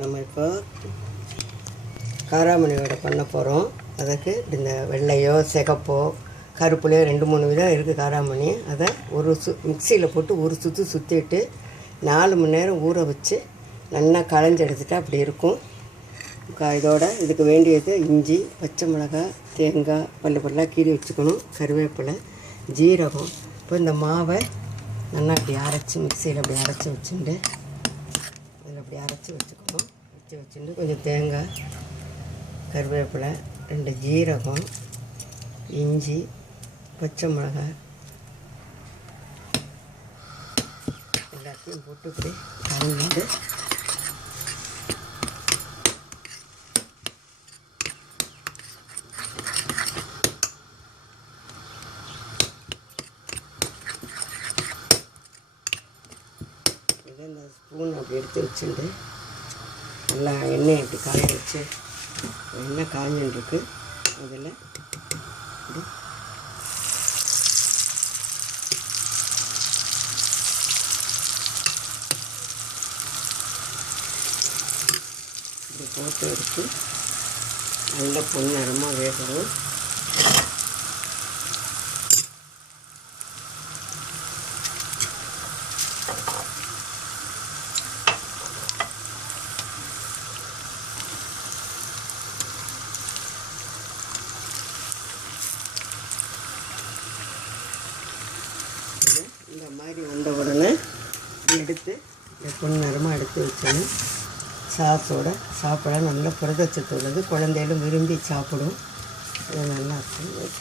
நம்ம இப்போ காராமணி வடை பண்ண போகிறோம். அதுக்கு இந்த வெள்ளையோ சிகப்போ கருப்புலையோ 2-3 விதம் இருக்குது காராமணி. அதை மிக்சியில் போட்டு ஒரு சுற்றிட்டு 4 மணி நேரம் ஊற வச்சு நல்லா களைஞ்சி எடுத்துட்டா அப்படி இருக்கும். இதோட இதுக்கு வேண்டியது இஞ்சி, பச்சை மிளகாய், தேங்காய் பல்லாக கீறி வச்சுக்கணும், கருவேப்பிலை, ஜீரகம். இப்போ இந்த மாவை நல்லா அப்படி அரைச்சி மிக்சியில் அப்படி அரைச்சி வச்சுட்டு இதில் அப்படி அரைச்சி வச்சுக்கணும். வச்சுட்டு கொஞ்சம் தேங்காய், கருவேப்பிலை, 2 ஜீரகம், இஞ்சி, பச்சை மிளகாய் எல்லாத்தையும் போட்டு இப்படி கலந்துட்டு இந்த ஸ்பூன் அப்படி எடுத்து வச்சுட்டு நல்லா எண்ணெய் அப்படி காய வச்சு எண்ணெய் காஞ்சின்ட்டுருக்கு. அதில் இப்படி போட்டு எடுத்து நல்லா பொன்னிறமாக வேகணும். இந்த மாதிரி வந்த உடனே எடுத்து பொன்னிறமாக எடுத்து வச்சோன்னு சாஸோட சாப்பிட நல்லா புரதச்சத்து உள்ளது. குழந்தைகளும் விரும்பி சாப்பிடும். அது நல்லா இருக்கும்.